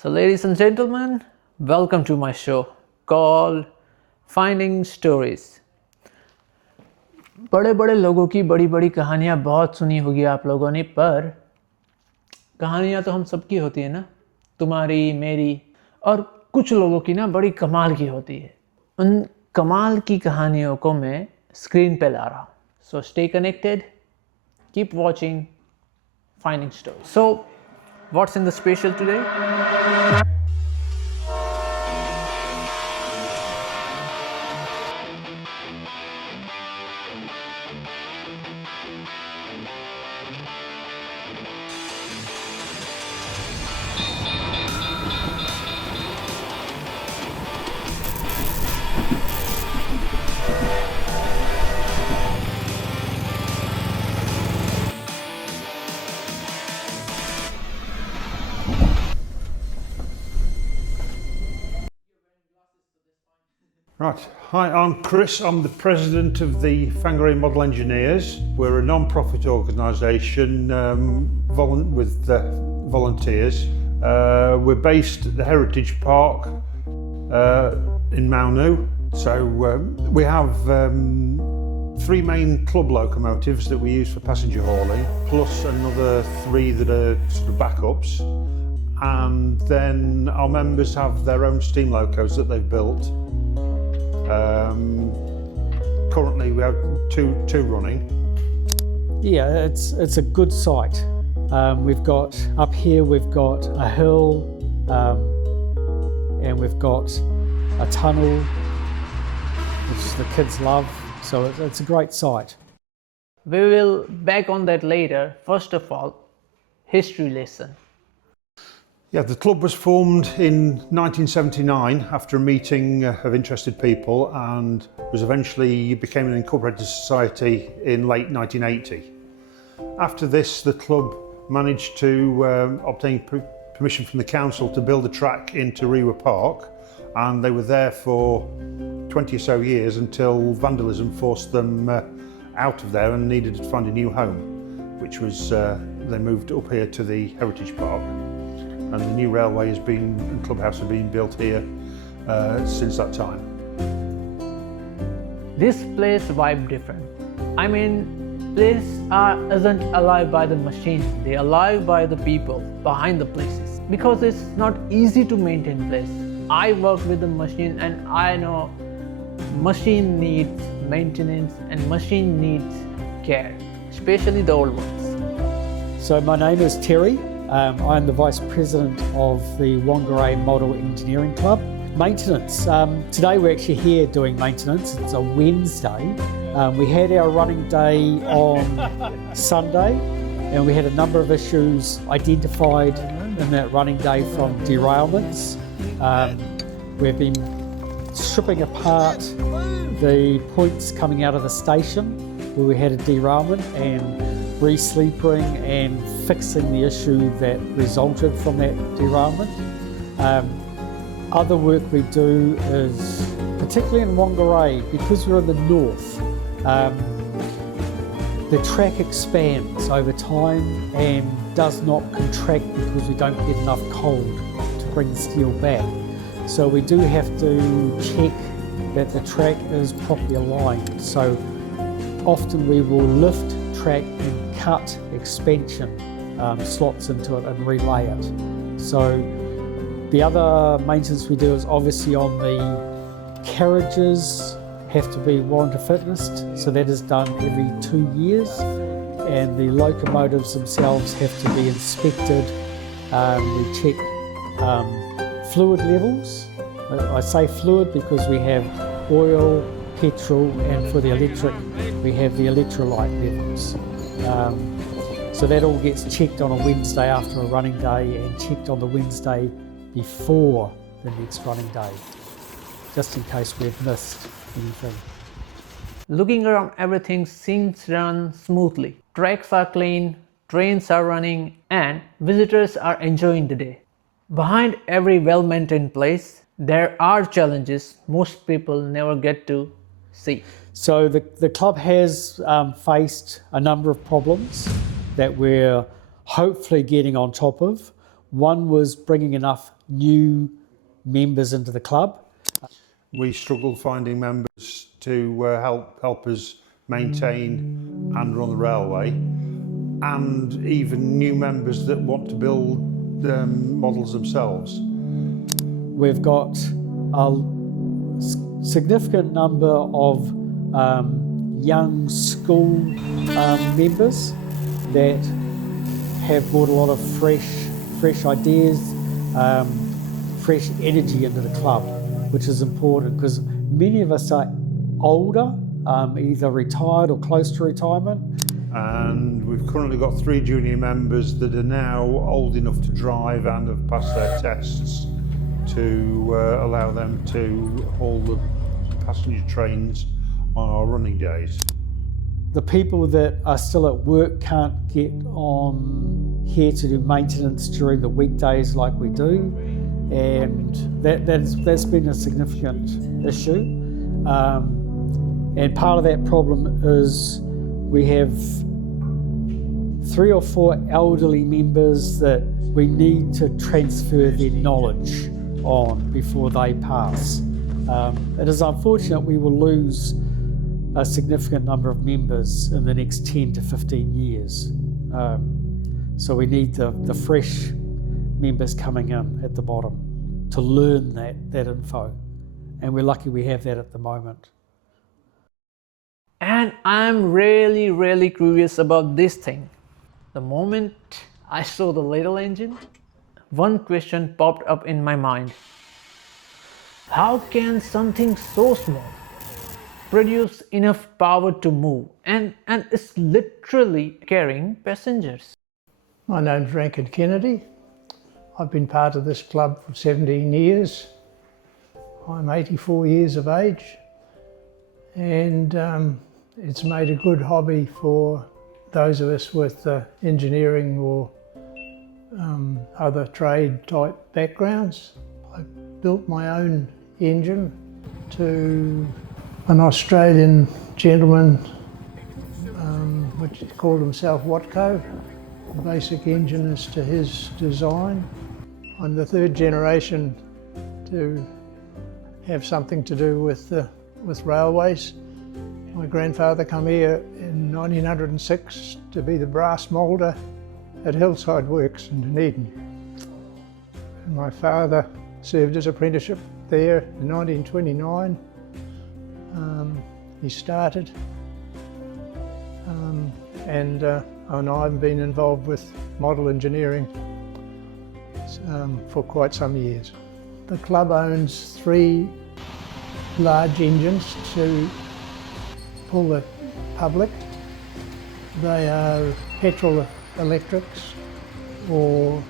So ladies and gentlemen, welcome to my show called Finding Stories. बड़े बड़े लोगों की बड़ी बड़ी कहानियाँ बहुत सुनी होगी आप लोगों ने, पर कहानियाँ तो हम सबकी होती है ना, तुम्हारी मेरी और कुछ लोगों की ना बड़ी कमाल की होती है। उन कमाल की कहानियों को मैं स्क्रीन पे ला रहा हूँ। So stay connected, keep watching finding story. So what's in the special today? Right, hi, I'm Chris. I'm the president of the Whangārei Model Engineers. We're a non-profit organisation with volunteers. We're based at the Heritage Park in Maunu. So we have three main club locomotives that we use for passenger hauling, plus another three that are sort of backups. And then our members have their own steam locos that they've built. Currently we have two running. Yeah, it's a good site. We've got up here, we've got a hill, and we've got a tunnel, which the kids love. So it's a great site. We will back on that later. First of all, history lesson. Yeah, the club was formed in 1979 after a meeting of interested people and was eventually became an incorporated society in late 1980. After this, the club managed to obtain permission from the council to build a track into Rewa Park, and they were there for 20 or so years until vandalism forced them out of there and needed to find a new home, which was they moved up here to the Heritage Park. And the new railway and clubhouse have been built here since that time. This place vibe different. I mean, place isn't alive by the machines, they're alive by the people behind the places. Because it's not easy to maintain place. I work with the machine and I know machine needs maintenance and machine needs care, especially the old ones. So my name is Terry. I'm the Vice President of the Whangārei Model Engineering Club. Maintenance. Today we're actually here doing maintenance. It's a Wednesday. We had our running day on Sunday and we had a number of issues identified in that running day from derailments. We've been stripping apart the points coming out of the station where we had a derailment and re-sleepering and fixing the issue that resulted from that derailment. Other work we do is, particularly in Whangārei, because we're in the north, the track expands over time and does not contract because we don't get enough cold to bring the steel back. So we do have to check that the track is properly aligned. So often we will lift track and cut expansion slots into it and relay it. So the other maintenance we do is obviously on the carriages have to be warranty fitness, so that is done every 2 years, and the locomotives themselves have to be inspected. We check fluid levels. I say fluid because we have oil, petrol, and for the electric we have the electrolyte levels. So that all gets checked on a Wednesday after a running day and checked on the Wednesday before the next running day, just in case we've missed anything. Looking around, everything seems to run smoothly. Tracks are clean, trains are running, and visitors are enjoying the day. Behind every well-maintained place, there are challenges most people never get to see. So the club has faced a number of problems that we're hopefully getting on top of. One was bringing enough new members into the club. We struggled finding members to help us maintain and run the railway, and even new members that want to build models themselves. We've got a significant number of young school members that have brought a lot of fresh ideas, fresh energy into the club, which is important because many of us are older, either retired or close to retirement. And we've currently got 3 junior members that are now old enough to drive and have passed their tests to allow them to haul the passenger trains on our running days. The people that are still at work can't get on here to do maintenance during the weekdays like we do, and that's been a significant issue. And part of that problem is we have 3 or 4 elderly members that we need to transfer their knowledge on before they pass. It is unfortunate we will lose a significant number of members in the next 10 to 15 years. So we need the fresh members coming in at the bottom to learn that info. And we're lucky we have that at the moment. And I'm really curious about this thing. The moment I saw the ladle engine, one question popped up in my mind. How can something so small produce enough power to move and it's literally carrying passengers? My name's Rankin Kennedy. I've been part of this club for 17 years. I'm 84 years of age, and it's made a good hobby for those of us with engineering or other trade type backgrounds. I built my own engine to an Australian gentleman which called himself Watco. The basic engine is to his design. I'm the 3rd generation to have something to do with railways. My grandfather came here in 1906 to be the brass moulder at Hillside Works in Dunedin. And my father served his apprenticeship there in 1929. He started, and I've been involved with model engineering for quite some years. The club owns 3 large engines to pull the public. They are petrol electrics or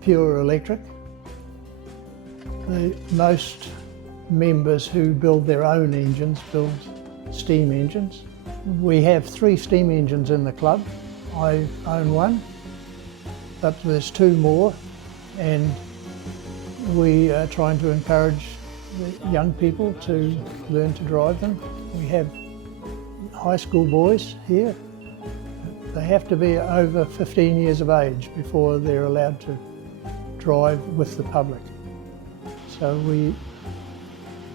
pure electric. Most members who build their own engines build steam engines. We have 3 steam engines in the club. I own one, but there's 2 more, and we are trying to encourage the young people to learn to drive them. We have high school boys here. They have to be over 15 years of age before they're allowed to drive with the public. So we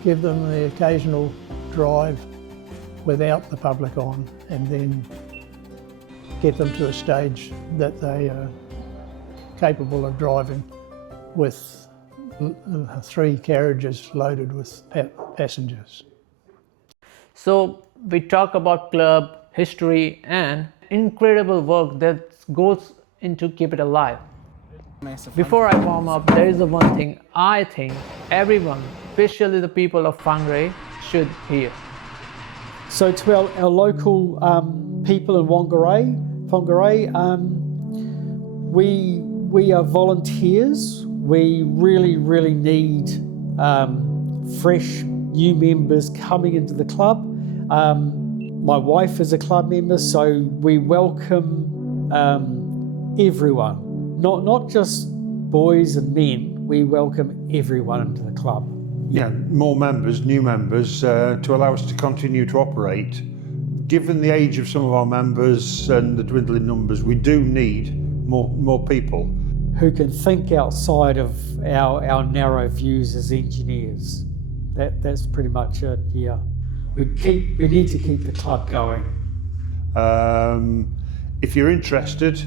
give them the occasional drive without the public on, and then get them to a stage that they are capable of driving with 3 carriages loaded with passengers. So we talk about club history and incredible work that goes into keep it alive. Before I warm up, there is the one thing I think everyone, especially the people of Whangārei, should hear. So to our local people in Whangārei, we are volunteers. We really need fresh new members coming into the club. My wife is a club member, so we welcome everyone, not just boys and men. We welcome everyone into the club. Yeah, more members, new members, to allow us to continue to operate. Given the age of some of our members and the dwindling numbers, we do need more people. who can think outside of our narrow views as engineers. That's pretty much it, yeah. We need to keep the club going. If you're interested,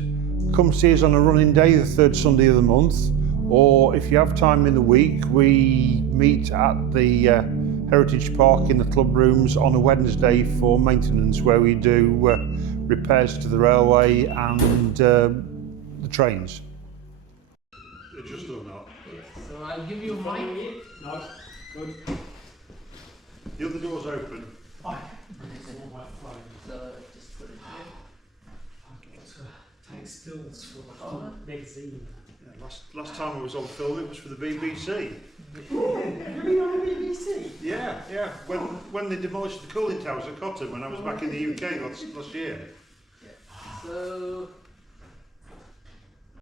come see us on a running day, the third Sunday of the month, or if you have time in the week, we meet at the Heritage Park in the club rooms on a Wednesday for maintenance, where we do repairs to the railway and the trains. Just or not? So I'll give you a mic. No, good. The other door's open. So just put it here. Take stills for the magazine. Yeah, last time I was on film, it was for the BBC. Really on the BBC? Yeah. When they demolished the cooling towers at Cotton when I was back in the UK last year. So